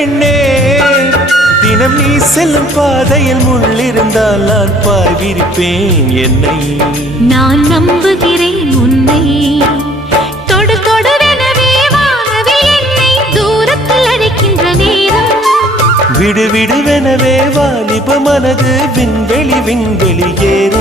பெண்ணே தினம் நீ செல்லும் பாதையில் முள்ளிருந்தால் நான் பாய் விரிப்பேன் என்னை நான் நம்புகிறேன் உன்னை தொடு தொடுவெனவே வானவில் என்னை தூரத்தில் அழைக்கின்ற நேரம் விடு விடுவெனவே வாலிப மனது விண்வெளி விண்வெளி ஏறும்